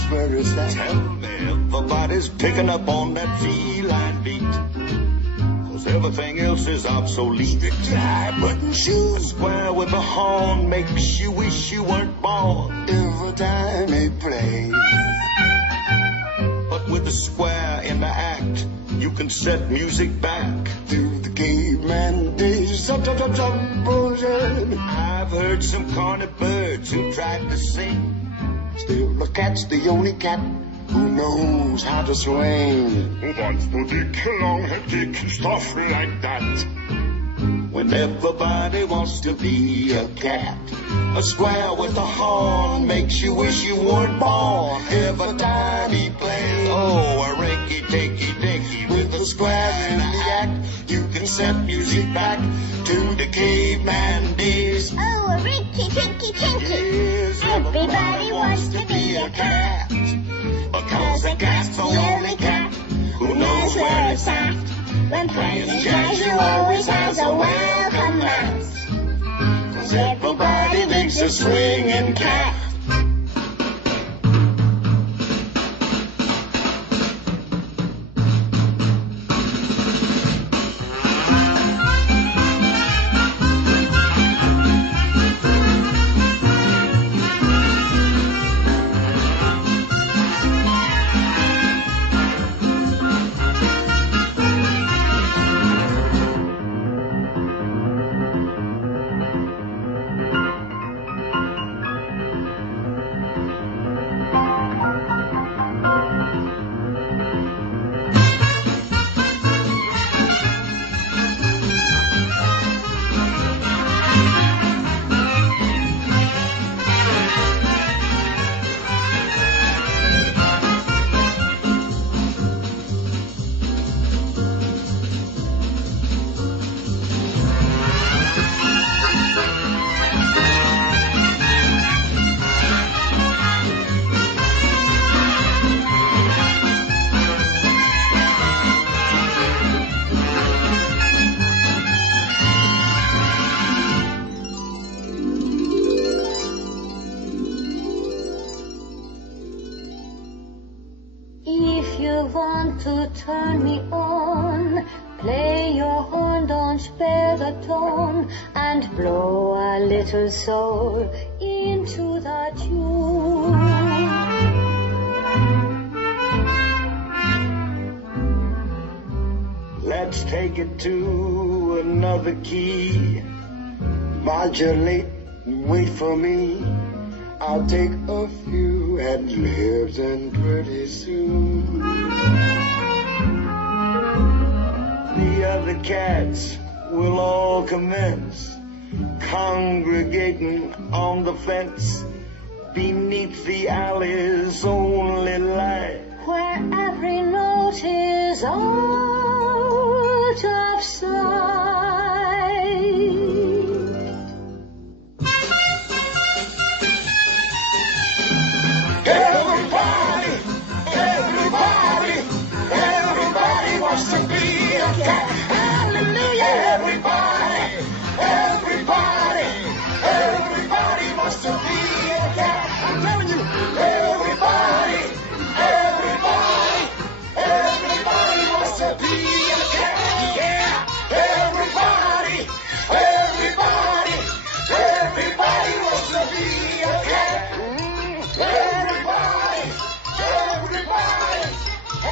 knows where it's at? Tell me everybody's picking up on that feline beat, 'cause everything else is obsolete. Tie button shoes, a square with a horn makes you wish you weren't born every time they play. But with the square in the act, you can set music back to the caveman days. I've heard some corny birds who tried to sing. Still, the cat's the only cat who knows how to swing. Who wants to dick long dick and stuff like that? When everybody wants to be a cat, a square with a horn makes you wish you weren't born every time he plays. Oh, a rinky-dinky-dinky with a square in the act, you can set music back to the caveman days. Oh, a rinky-dinky-dinky. Yes, everybody wants to be a cat, because a cat's the only cat who knows where it's at. When playing jazz, you always has a welcome mat, 'cause everybody thinks a swinging cat. To turn me on, play your horn, don't spare the tone, and blow a little soul into the tune. Let's take it to another key. Modulate, wait for me. I'll take a few ad-libs and pretty soon the other cats will all commence congregating on the fence beneath the alley's only light, where every note is out of sight. Everybody wants to be a cat. Hallelujah. Everybody wants to be a cat. I'm telling you, everybody wants to be a cat. Yeah, everybody wants to be a cat.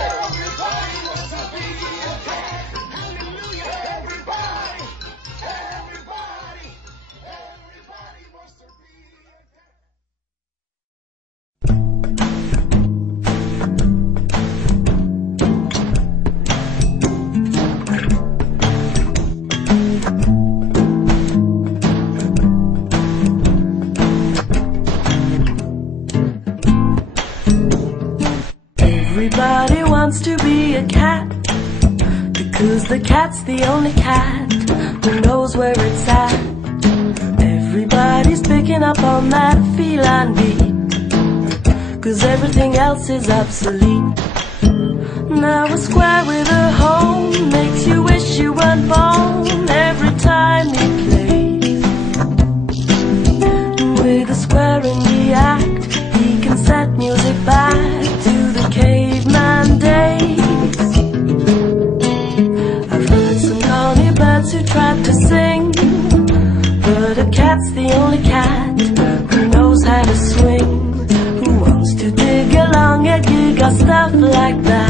Everybody wants to be a cat. Hallelujah. Everybody wants to be a cat. Everybody wants to be a cat, because the cat's the only cat who knows where it's at. Everybody's picking up on that feline beat, 'cause everything else is obsolete. Now a square with a home makes you wish you weren't born every time he plays. With a square in the act, he can set music back stuff like that.